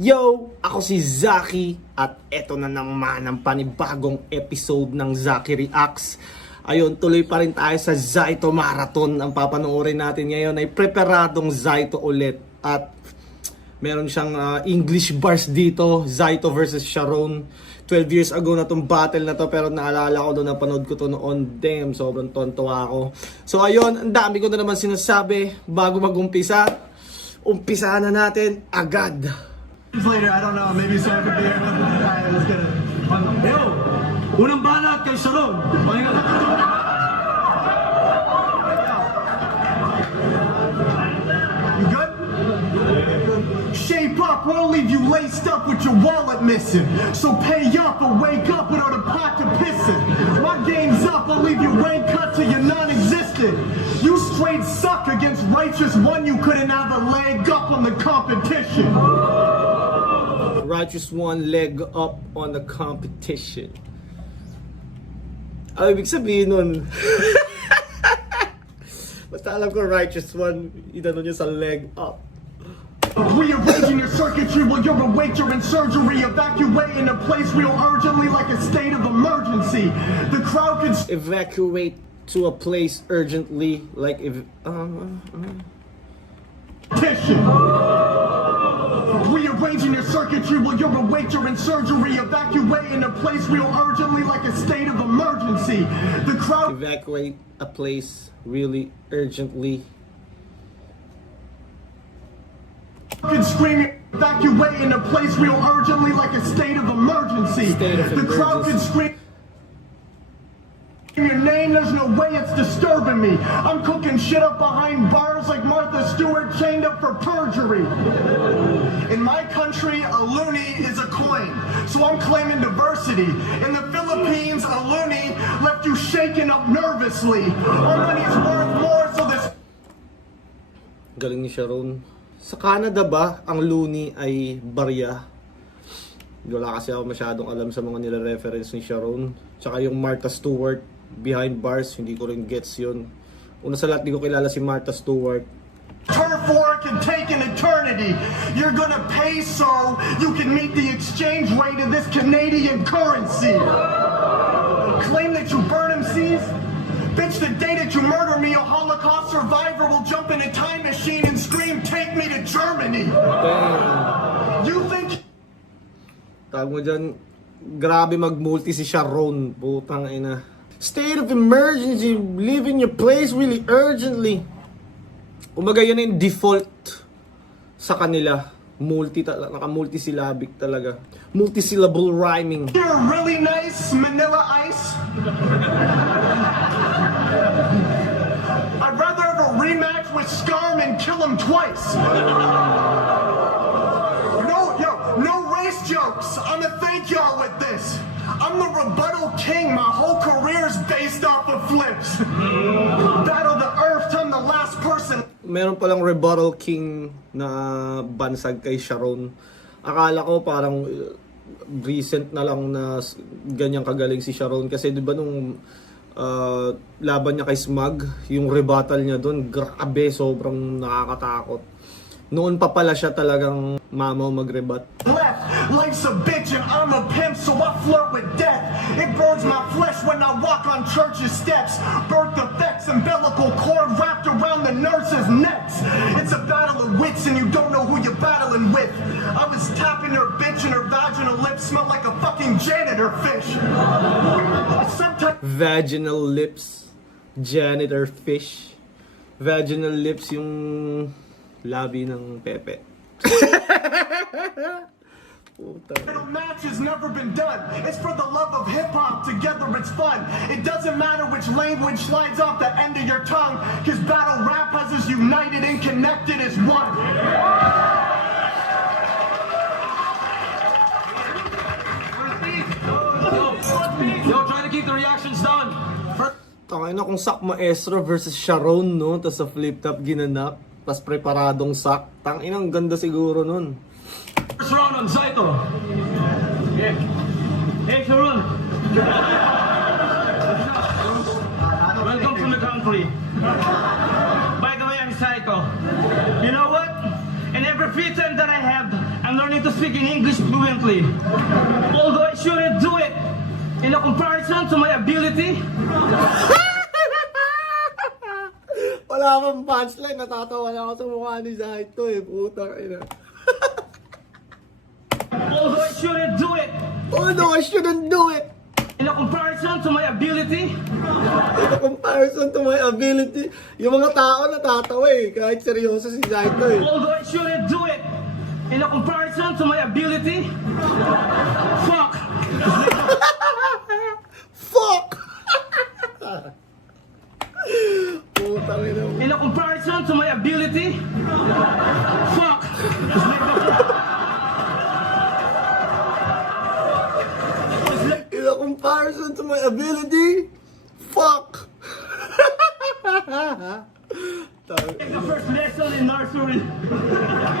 Yo! Ako si Zaki at eto na naman ang panibagong episode ng Zaki Reacts. Ayun, tuloy pa rin tayo sa Zaito Marathon. Ang papanoorin natin ngayon ay preparadong Zaito ulit. At meron siyang English bars dito, Zaito versus Sharon. 12 years ago na tong battle na to, pero naalala ko doon, napanood ko to noon. Damn, sobrang tontuwa ako. So ayun, ang dami ko na naman sinasabi. Bago mag-umpisa, umpisahan na natin agad. Later, I don't know, maybe someone could be here. Alright, let's get it. Yo! Unang banat kay Sharon! Pahinga na. You good? Shape up, or I'll leave you laced up with your wallet missing. So pay up or wake up without a pocket pissing. My game's up, I'll leave your rain cut till you're non-existent. You straight suck against righteous one, you couldn't have a leg up on the competition. Righteous one leg up on the competition. Ano ibig sabihin nun? Basta alam ko Righteous one, inano niya sa leg up. Rearranging your circuitry while you're awake during surgery. Evacuating a place real urgently like a state of emergency. The crowd can Evacuate to a place urgently like petition. Rearranging your circuitry while you're awake during surgery. Evacuating a place real urgently like a state of emergency. The crowd evacuate a place really urgently. can scream. Evacuating a place real urgently like a state of emergency. State of The crowd can emergency. scream your name, there's no way it's disturbing me. I'm cooking shit up behind bars like Martha Stewart chained up for perjury. In my country, a loonie is a coin, so I'm claiming diversity. In the Philippines, a loonie left you shaking up nervously. Our money's worth more, so this Galing ni Sharon. Sa Canada ba, ang loonie ay barya? Wala kasi ako masyadong alam sa mga nire-reference ni Sharon. Tsaka yung Martha Stewart behind bars, hindi ko rin gets yun. Una sa lahat, di ko kilala si Martha Stewart. turf war can take an eternity. You're gonna pay so you can meet the exchange rate of this Canadian currency. Claim that you burn MCs? Bitch, the day that you murder me, a Holocaust survivor will jump in a time machine and scream, "Take me to Germany." Damn. You think Tawag mo dyan, grabe mag-multi si Sharon. Putang ina. State of emergency, leaving your place really urgently. Umaga yan yung default sa kanila. Naka-multisyllabic talaga. Multisyllable rhyming. you're really nice, Manila Ice? I'd rather have a rematch with Scarm and kill him twice. No race jokes. I'ma thank y'all with this. I'm the rebuttal king. My whole career's based off of flips. Battle the earth. I'm the last person. Meron palang rebuttal king na bansag kay Sharon. Akala ko parang recent na lang na ganyang kagaling si Sharon. Kasi di ba nung laban niya kay Smug, yung rebuttal niya doon, grabe, sobrang nakakatakot. Noon pa pala siya talagang mamaw mag-rebut. Left, life's a bitch and I'm a pimp, so I flirt with death. It burns my flesh when I walk on church's steps. Birth defects, umbilical cord wrapped around the nurse's necks. It's a battle of wits and you don't know who you're battling with. I was tapping her bitch and her vaginal lips smelled like a fucking janitor fish. Sometimes Vaginal lips, janitor fish. Vaginal lips yung labi ng Pepe. Puta. a match has never been done. It's for the love of hip-hop, together it's fun. It doesn't matter which language slides off the end of your tongue, cause battle rap has us united and connected as one. Yo, try to keep the reactions down. Tangay na kung Sak Maestro versus Sharon, no? Tapos sa flip-top ginanap. Tapos preparadong Sak. Tangay na, ang ganda siguro nun. First round on Zaito. Yeah. Hey, Sharon. Welcome from the country. By the way, I'm Zaito. You know what? In every free time that I have, I'm learning to speak in English fluently. Although I shouldn't do it in a comparison to my ability, Wala akong punchline, natatawa na ako sa mukha ni Zaito eh, putang ina. although I shouldn't do it Oh no, I shouldn't do it! in a comparison to my ability, In comparison to my ability, yung mga tao natatawa eh, kahit seryoso si Zaito eh. although I shouldn't do it in a comparison to my ability, fuck. Fuck! Putang ina mo. In a comparison to my ability, fuck. In a comparison to my ability, fuck! Take the first lesson in nursery.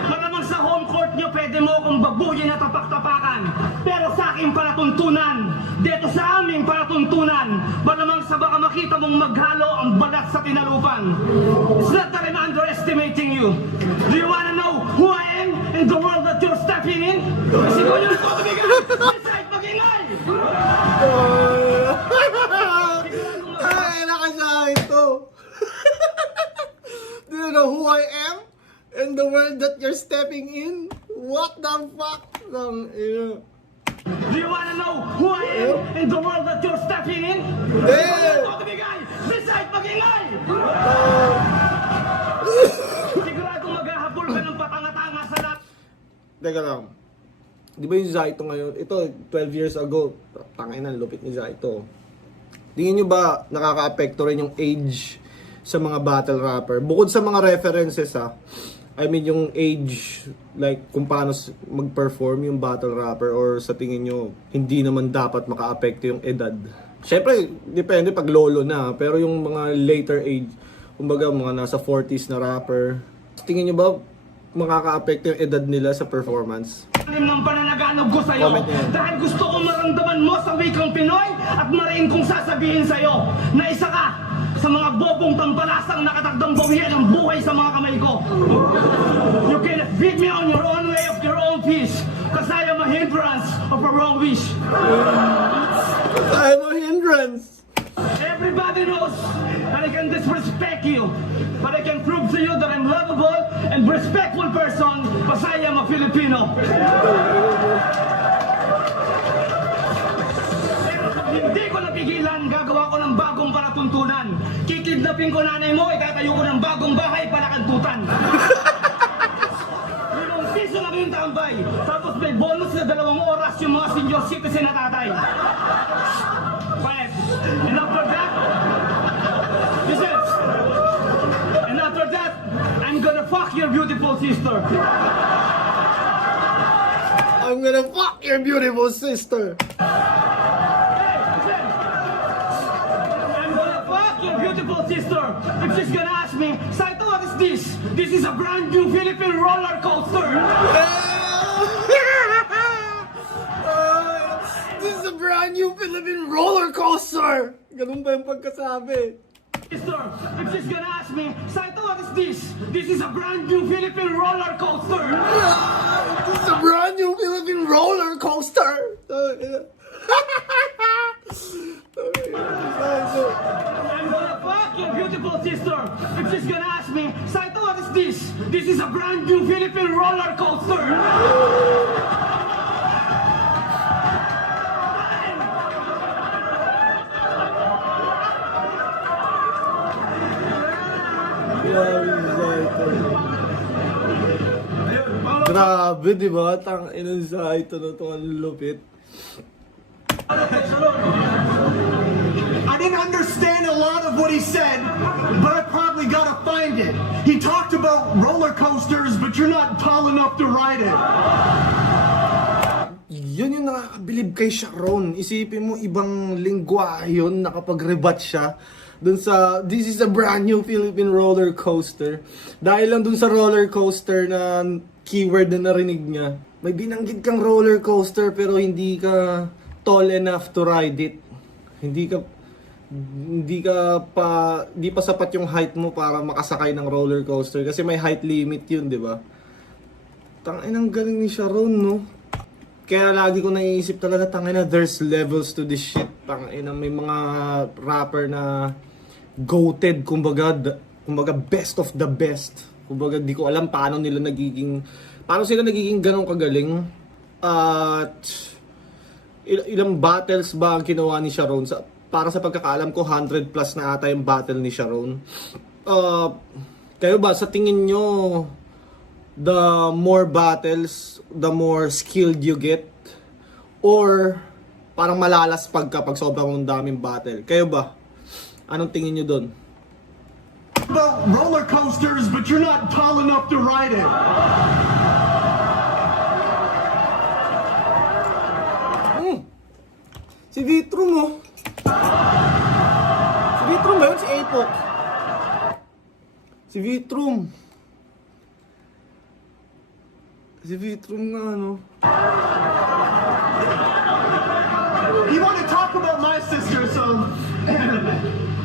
Malamang sa home court nyo, pwede mo akong babuyin at tapak-tapakan. Pero sa aking palatuntunan, dito sa aming palatuntunan, malamang sa baka makita mong maghalo ang balat sa tinalupan. It's not that I'm underestimating you. Do you wanna know who I am in the world that you're stepping in? Kasi ko yun ako tumigil. Decide mag-ingay! Ay, nakasahin to. Do you know who I am? In the world that you're stepping in? What the fuck? Do you wanna know who I am in the world that you're stepping in? Damn! Ako tumigil. Decide mag-ingay! Sigurado maghahabol ka ng patanga-tanga sa lahat. Teka lang. Di ba yung Zaito ngayon? Ito, 12 years ago. Tangina, lupit ni Zaito. Tingin nyo ba nakaka-apekto rin yung age sa mga battle rapper? Bukod sa mga references I mean yung age, like kung paano mag-perform yung battle rapper, or sa tingin nyo hindi naman dapat maka-apekto yung edad? Syempre, depende pag lolo na, pero yung mga later age, kumbaga mga nasa 40s na rapper, tingin nyo ba makaka-apekto yung edad nila sa performance? Ng pananaganog ko sa'yo. Comment niya. Dahil gusto kong maramdaman mo sa wikang Pinoy at mariin kong sasabihin sa'yo na isa ka sa mga bobong tampalasang nakatakdang bawian ng buhay sa mga kamay ko. You cannot beat me on your own way of your own peace, cause I am a hindrance of a wrong wish. I'm a hindrance! Everybody knows that I can disrespect you, but I can prove to you that I'm lovable and respectful person because I am a Filipino. Hindi ko napigilan, gagawa ko ng bagong palatuntunan. Kikidnapin ko nanay mo, itatayo ko ng bagong bahay para kantutan. Limang piso lang yung tambay, tapos may bonus na 2 oras yung mga senior citizen na tatay. Quiet. And after that, listen. And after that, I'm gonna fuck your beautiful sister. I'm gonna fuck your beautiful sister! Hey, listen. I'm gonna fuck your beautiful sister. If she's gonna ask me, Saito, what is this? This is a brand new Philippine roller coaster. This is a brand new Philippine roller coaster! Ganun ba yung pagkasabi? Sister, if she's gonna ask me, Saito, what is this? This is a brand new Philippine roller coaster. This is a brand new Philippine roller coaster! I'm gonna fuck your beautiful sister. If she's gonna ask me, Saito, what is this? This is a brand new Philippine roller coaster. Grabe, di ba? Tang ina Zaito na to, ang lupit. I didn't understand a lot of what he said, but I probably gotta find it. He talked about roller coasters, but you're not tall enough to ride it. Yun yung nakakabilib kay Sharon. Isipin mo, ibang lingwahe yun, nakapag-rebat siya dun sa, this is a brand new Philippine roller coaster. Dahil lang dun sa roller coaster na keyword na narinig niya, may binanggit kang roller coaster pero hindi ka tall enough to ride it. Hindi pa sapat yung height mo para makasakay ng roller coaster kasi may height limit yun, di ba? Tangina, ang galing ni Sharon, no? Kaya lagi ko naiisip talaga, tangina, there's levels to this shit. Tangina, may mga rapper na goated, kumbaga best of the best. Kumbaga di ko alam paano sila nagiging ganong kagaling. At ilang battles ba ang ginawa ni Sharon? Para sa pagkakaalam ko, 100 plus na ata yung battle ni Sharon. Kayo ba, sa tingin nyo, the more battles, the more skilled you get? Or parang malalaspag ka pag sobrang daming battle? Kayo ba? Anong tingin nyo dun? About roller coasters, but you're not tall enough to ride it. Si Vitrum, oh. Si Vitrum ba yun? Si Apok. Si Vitrum. Si Vitrum nga, ano. You want to talk about my sister, so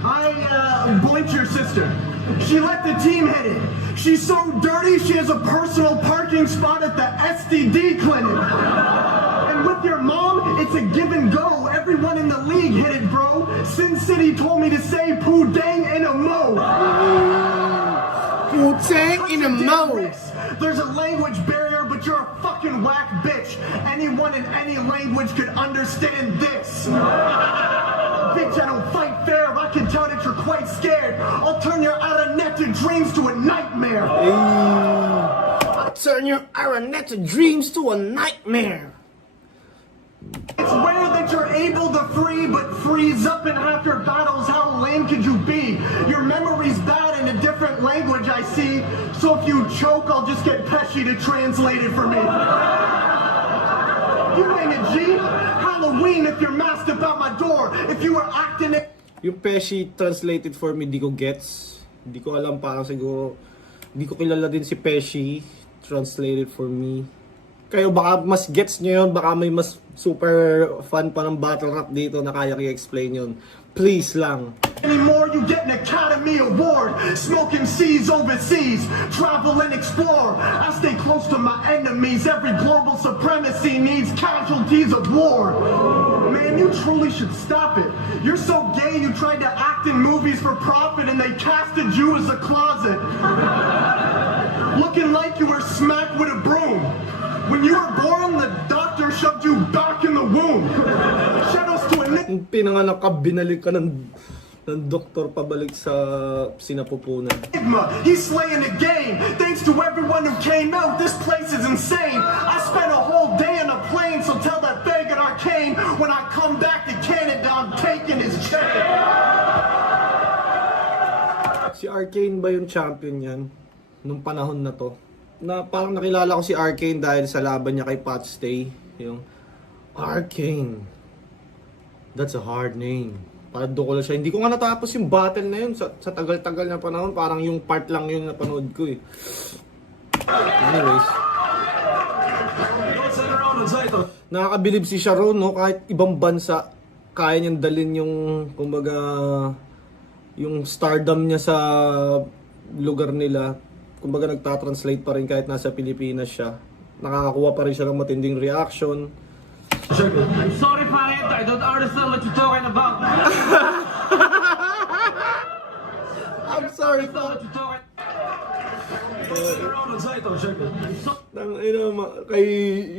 I blinked your sister. She let the team hit it. She's so dirty, she has a personal parking spot at the STD clinic. And with your mom, it's a give and go. Everyone in the league hit it, bro. Sin City told me to say poo dang in a mo. Putang in a mo. There's a language barrier, but you're a fucking whack bitch. Anyone in any language could understand this. Bitch, I don't fight fair. I can tell that you're quite scared. I'll turn your Araneta dreams to a nightmare. I'll turn your Araneta dreams to a nightmare. It's rare that you're able to free, but freeze up in after battles. How lame could you be? Your memory's bad in a different language, I see. So if you choke, I'll just get Pesci to translate it for me. You ain't a G. Halloween if you're masked about my door. If you were acting it. Yung Pesci translated for me, di ko gets. Di ko alam, parang siguro, di ko kilala din si Pesci translated for me. Kayo baka mas gets nyo yun, baka may mas super fan pa ng battle rap dito na kaya i-explain yun. Please lang. Anymore, you get an Academy Award. Smoking seas overseas, travel and explore. I stay close to my enemies. Every global supremacy needs casualties of war. Man, you truly should stop it. You're so gay, you tried to act in movies for profit and they casted you as a closet. Looking like you were smacked with a broom. When you were born, the doctor shoved you back in the womb. Shadows to a Yung pinanganak ka, binalik ka ng doktor pabalik sa sinapupunan. enigma. He's slaying the game. Thanks to everyone who came out, this place is insane. I spent a whole day on a plane, so tell that faggot Arcane when I come back to Canada, I'm taking his chain. Si Arcane ba yung champion yan? Nung panahon na to? Na parang nakilala ko si Arcane dahil sa laban niya kay Pat Stay. Yung Arcane. That's a hard name. Parang doon ko lang siya. Hindi ko nga natapos yung battle na yun sa tagal-tagal na panahon. Parang yung part lang yun na panood ko eh. Anyways. Nakakabilib si Sharon, no? Kahit ibang bansa, kaya niyang dalin yung, kumbaga, yung stardom niya sa lugar nila. Kumbaga nagtatranslate pa rin kahit nasa Pilipinas siya. Nakakakuha pa rin siya ng matinding reaction. I'm sorry, Farid. I don't understand what you're talking about. I'm sorry po. What you're talking Kay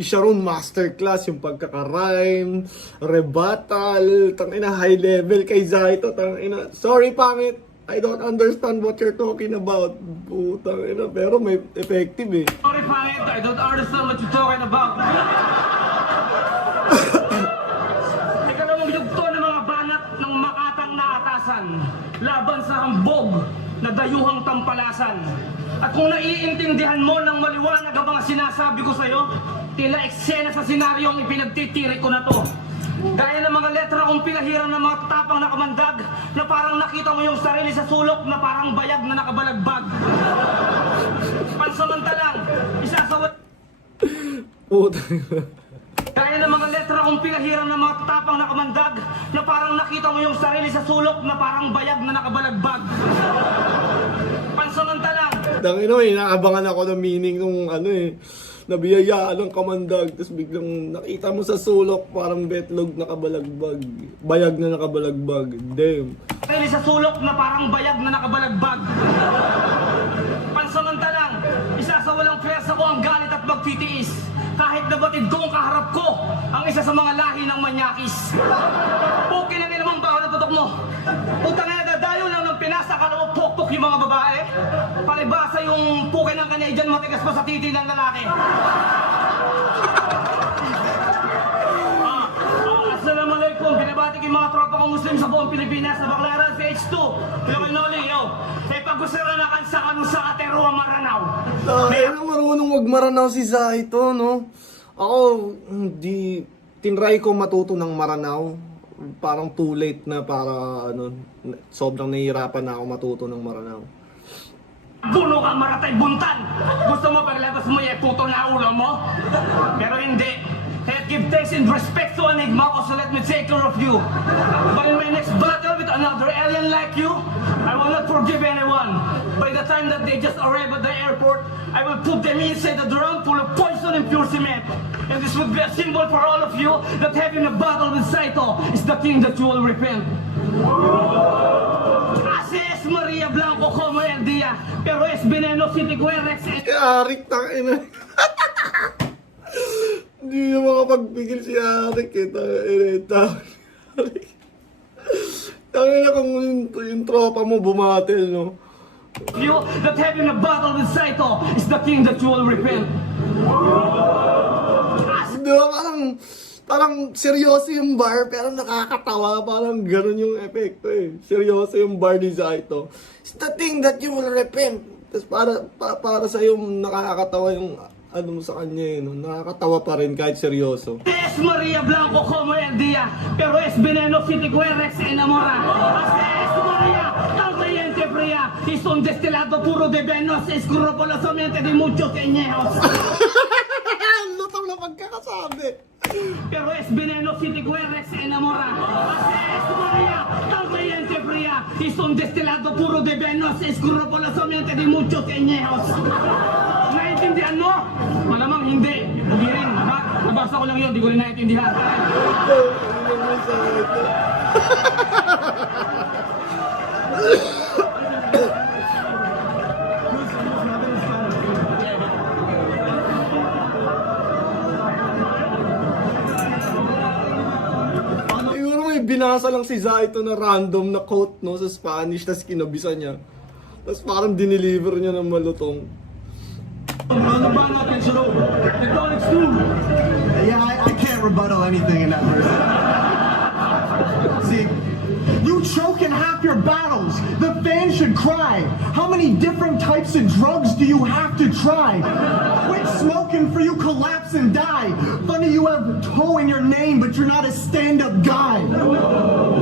Sharon, masterclass yung pagkaka-rhyme, rebuttal, tangina high level kay Zaito, tangina. Sorry pangit. I don't understand what you're talking about. Putang ina, pero may effective eh. Sorry, Farid. I don't understand what you're talking about. Ikalawang yugto ng mga banat ng makatang na atasan laban sa hambog na dayuhang tampalasan. At kung naiintindihan mo ng maliwanag ang mga sinasabi ko sa'yo, tila eksena sa senaryong ipinagtitiri ko na to. Gaya ng mga letra kong pinahiran ng mga tapang nakamandag na parang nakita mo yung sarili sa sulok na parang bayag na nakabalagbag. Pansamantalang, isasawa... Putang Gaya ng mga letra kong pinahiran ng mga tapang nakamandag na parang nakita mo yung sarili sa sulok na parang bayag na nakabalagbag. Pansamantalang, Tangina, inaabangan ako ng meaning nung ano eh. nabiyayaan ng kamandag, tapos biglang nakita mo sa sulok, parang betlog nakabalagbag. Bayag na nakabalagbag. Damn. Kaya sa sulok na parang bayag na nakabalagbag. Pansamantalang, isasawalang pwersa ko ang galit at magtitiis. Kahit nabatid ko ang kaharap ko, ang isa sa mga lahi ng manyakis. Okay na nilamang baho na putok mo. Utang na nagadayo lang ng pinasa, kala mo pokpok yung mga babae. Palibasa yung puke ng Canadian, matigas pa sa titi ng lalaki. Assalamualaikum, binabati ko yung mga tropa kong Muslim sa buong Pilipinas na Baclaran, PH2, Ilocanoli, yo. Kaya pag-usiranakan sa kanong sa Atero ang Maranaw. Ano marunong magmaranaw si Zaito, no? Ako, hindi, tinry ko matuto ng maranaw. Parang too late na para, ano, sobrang nahihirapan na ako matuto ng maranaw. Buno ka, maratay, buntan! Gusto mo paglabas mo yung puto na ulo mo? Pero hindi. Kaya give thanks and respect to Enigma, so let me take care of you. But in my next battle with another alien like you, I will not forgive anyone. By the time that they just arrive at the airport, I will put them inside a drum full of poison and pure cement. And this would be a symbol for all of you that having a battle with Saito is the thing that you will repent. Así es Maria Blanco como el día, pero es veneno si te cueres. Arik, tangina. Hindi na makapagpigil si Arik eh. Arik. Tangina kung yung tropa mo bumatil, no? You that having a battle with Saito is the thing that you will repent. Di ba, parang seryoso yung bar, pero nakakatawa. Parang ganun yung epekto eh. Seryoso yung bar ni Zaito. It's the thing that you will repent. Tapos para sa yung nakakatawa yung ano mo sa kanya eh. No? Nakakatawa pa rin kahit seryoso. Es Maria Blanco como el día, pero es veneno si te cueres enamora. Así es Maria, caliente fría, es un destilado puro de venos, escrupulosamente de muchos añejos. Lutang na pagkakasabi. Pero es veneno si te cueres enamora. Así es Maria, caliente fría, es un destilado puro de venos, escrupulosamente de muchos añejos. Naiintindihan mo? Malamang hindi. Hindi rin. Nabasa ko lang yun, di ko rin naiintindihan. Siguro may binasa lang si Zaito na random na quote, no, sa Spanish, tapos kinabisa niya. Tapos parang dineliver niya ng malutong. Ano ba natin sa loob? Tectonics 2! Yeah, I can't rebuttal anything in that verse. See, you choke in half your battles. The fans should cry. How many different types of drugs do you have to try? Quit smoking for you collapse and die. Funny you have toe in your name, but you're not a stand-up guy.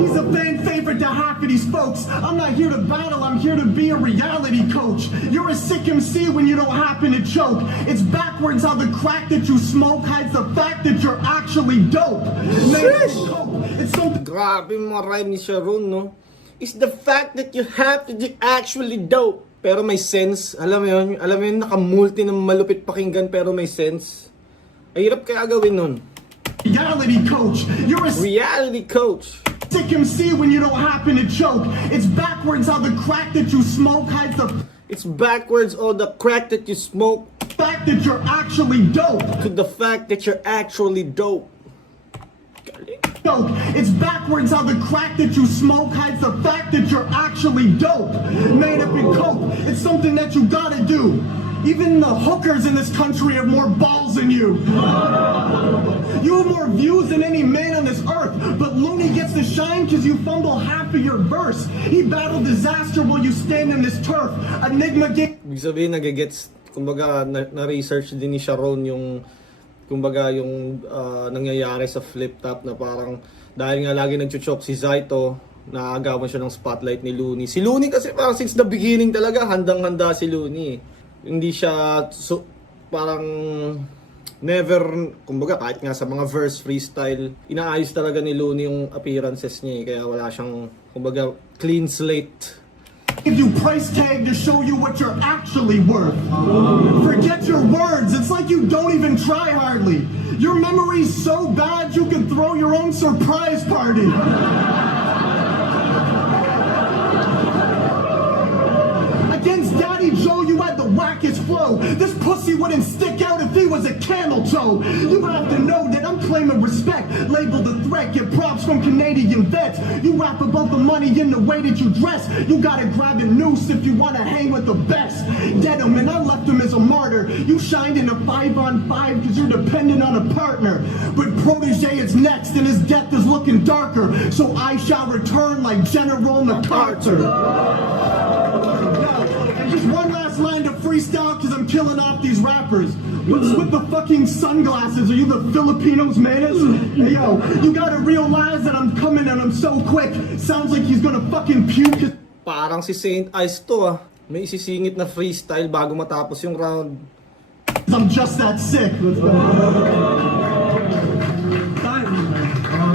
He's a fan favorite to half of these folks. I'm not here to battle, I'm here to be a reality coach. You're a sick MC when you don't happen to choke. It's backwards how the crack that you smoke hides the fact that you're actually dope. It's something. Grabe mga rhyme ni Sharon, no? It's the fact that you have to be actually dope. Pero may sense. Alam mo yun? Alam mo yun, nakamulti ng malupit pakinggan pero may sense. Ay, hirap kaya gawin nun. Reality coach. You're a Reality coach. sick MC when you don't happen to choke. It's backwards how the crack that you smoke hides the It's backwards all the crack that you smoke fact that you're actually dope. to the fact that you're actually dope. Galing. Dope. It's backwards how the crack that you smoke hides the fact that you're actually dope. Made up in coke. It's something that you gotta do. Even the hookers in this country have more balls than you. You have more views than any man on this earth, but Looney gets to shine because you fumble half of your verse. He battled disaster while you stand in this turf. Enigma game. Ibig sabihin, nagigets, kumbaga, na-research din ni Sharon yung, kumbaga, yung nangyayari sa flip top na parang, dahil nga lagi nag-choke si Zaito, naagawan siya ng spotlight ni Looney. Si Looney kasi parang since the beginning talaga, handang-handa si Looney. Hindi siya, parang, never, kumbaga, kahit nga sa mga verse freestyle, inaayos talaga ni Looney yung appearances niya eh. Kaya wala siyang, kumbaga, clean slate. Give you price tag to show you what you're actually worth. Forget your words, it's like you don't even try hardly. Your memory's so bad you can throw your own surprise party. Against Daddy Joe, you had the wackest flow. This pussy wouldn't stick out if he was a camel toe. You have to know that I'm claiming respect. Labeled a threat, get props from Canadian vets. You rap about the money in the way that you dress. You gotta grab a noose if you wanna hang with the best. Dead him and I left him as a martyr. You shined in a 5-on-5 cause you're dependent on a partner. But Protege is next and his death is looking darker. So I shall return like General MacArthur. And just one last line to freestyle because I'm killing off these rappers. What's with the fucking sunglasses? Are you the Filipinos, manas? Hey yo, you gotta realize that I'm coming and I'm so quick. Sounds like he's gonna fucking puke. Parang si Saint Ice to ah. May isisingit na freestyle bago matapos yung round. I'm just that sick. Let's go.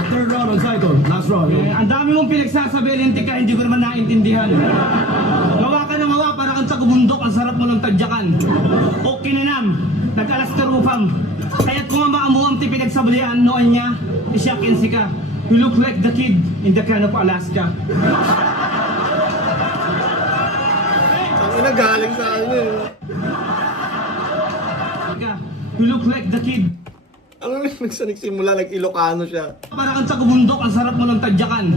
Third round on cycle. Last round. Ang dami mong pinagsasabi, lintik ka, hindi ko naman naintindihan. Gawa ka na gawa, para kang tagubundok, ang sarap mo ng tadyakan. O kininam, nag-alas karupam. Kaya't kung maamu ang tipinagsablihan, noon niya, isyakin si ka. You look like the kid in the can of Alaska. Ang inagaling sa ano eh. You look like the kid. Ang nagsimula, nag-Ilocano siya. Para kang tagubundok, ang sarap mo ng tadyakan.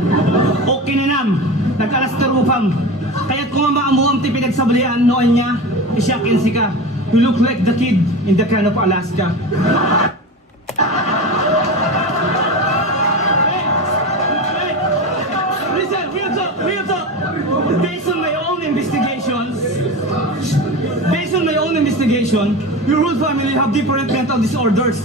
O kininam, nag-alas karupam. Kaya't kung maamu ang tipinagsablihan, noon niya, isyakin si ka. You look like the kid in the can of Alaska. Listen, real talk. Based on my own investigation, your whole family have different mental disorders.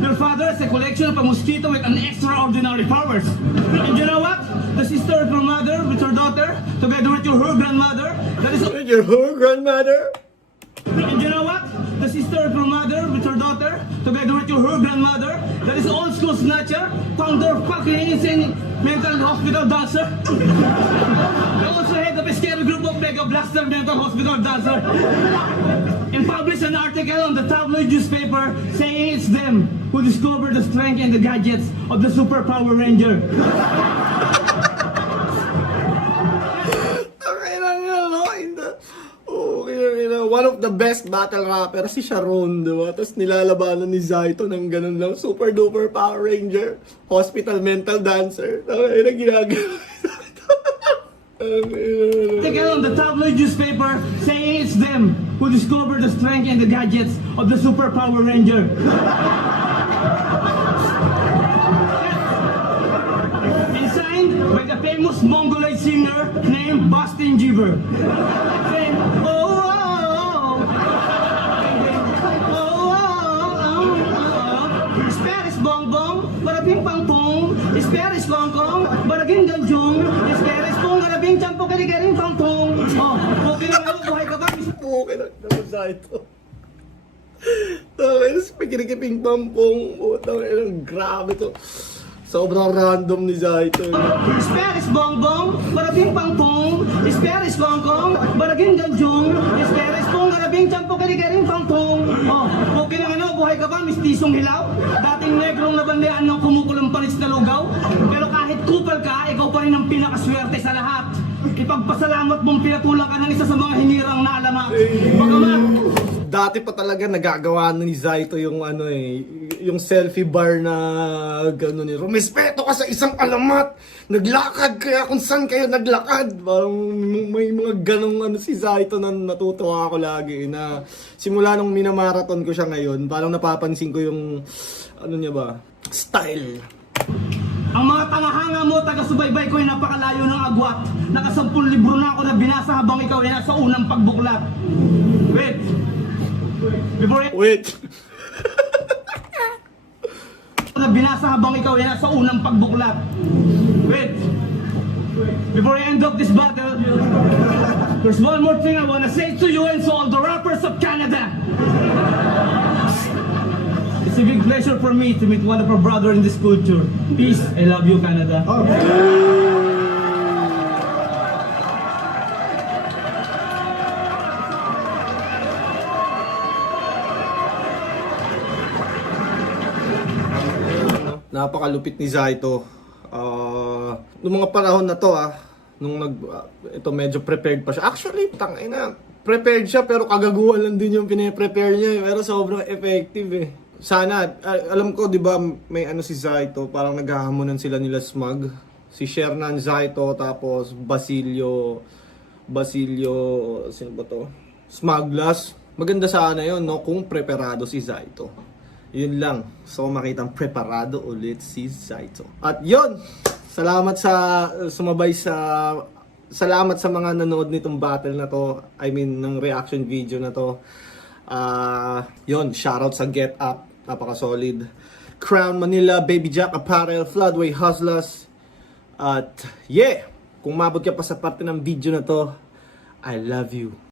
Your father has a collection of a mosquito with an extraordinary powers. And you know what? The sister of your mother with her daughter, together with her grandmother, that is... Your whole grandmother? And you know what? The sister of your mother with her daughter, together with her grandmother, that is old school snatcher, founder of fucking insane mental hospital dancer. They also head of a scary group of Mega Blaster mental hospital dancer. And published an article on the tabloid newspaper saying it's them who discovered the strength and the gadgets of the Super Power Ranger. One of the best battle rapper si Sharon, diba? Tapos nilalabanan ni Zaito ng ganun lang, super duper Power Ranger, hospital mental dancer. Ay, ginagawa. Article on the tabloid newspaper saying it's them who discovered the strength and the gadgets of the Super Power Ranger. And signed by the famous Mongoloid singer named Boston Giver. Saying, Sparis bongbong, barabing pangpong, Sparis longkong, barabing ganjong, Sparis pong, barabing champo kari-karing pangpong. Oh, okay na nga, buhay ka ba? Okay na, Zaito. Tapos, pagkirikiping pampong, grabe to. Sobrang random ni Zaito. Sparis bongbong, barabing pangpong, Sparis longkong, barabing ganjong, Sparis pong, barabing champo kari-karing pangpong. Oh, okay na nga, buhay ka ba? Mistisong hilaw? Dating negrong nabandian ng kumukulong panis na lugaw? Pero kahit kupal ka, ikaw pa rin ang pinakaswerte sa lahat. Ipagpasalamat mong pinatulang ka ng isa sa mga hinirang na alamat. Bagamat, dati pa talaga nagagawa na ni Zaito yung ano eh, yung selfie bar na gano'n eh. Rumespeto ka sa isang alamat. Naglakad kaya kung saan kayo naglakad. Parang may mga ganong ano si Zaito na natutuwa ako lagi na simula nung minamarathon ko siya ngayon, parang napapansin ko yung ano niya ba, style. ang mga tangahanga mo, taga-subaybay ko ay napakalayo ng agwat. Nakasampung libro na ako na binasa habang ikaw ay nasa unang pagbuklat. Wait. Wait. Na binasa habang ikaw ay nasa unang pagbuklat. Wait. Before I end up this battle, there's one more thing I wanna say to you and to all the rappers of Canada. It's a big pleasure for me to meet one of our brother in this culture. Peace. I love you, Canada. Napakalupit ni Zaito. Noong mga panahon na to ito medyo prepared pa siya. Actually, prepared siya pero kagaguhan lang din yung pine-prepare niya. Pero sobrang effective eh. Sana, alam ko 'di ba may si Zaito, parang naghahamonan sila nila Smug. Si Shernan Zaito tapos Basilio, sino ba to? Smuglas. Maganda sana 'yon, no, kung preparado si Zaito. Yun lang. So makitang preparado ulit si Zaito. At yun, salamat sa mga nanood nitong battle na to. I mean, ng reaction video na to. Yun, shoutout sa Get Up. Napaka-solid. Crown Manila, Baby Jack Apparel, Floodway Hustlers. At yeah, kung mabot ka pa sa parte ng video na to, I love you.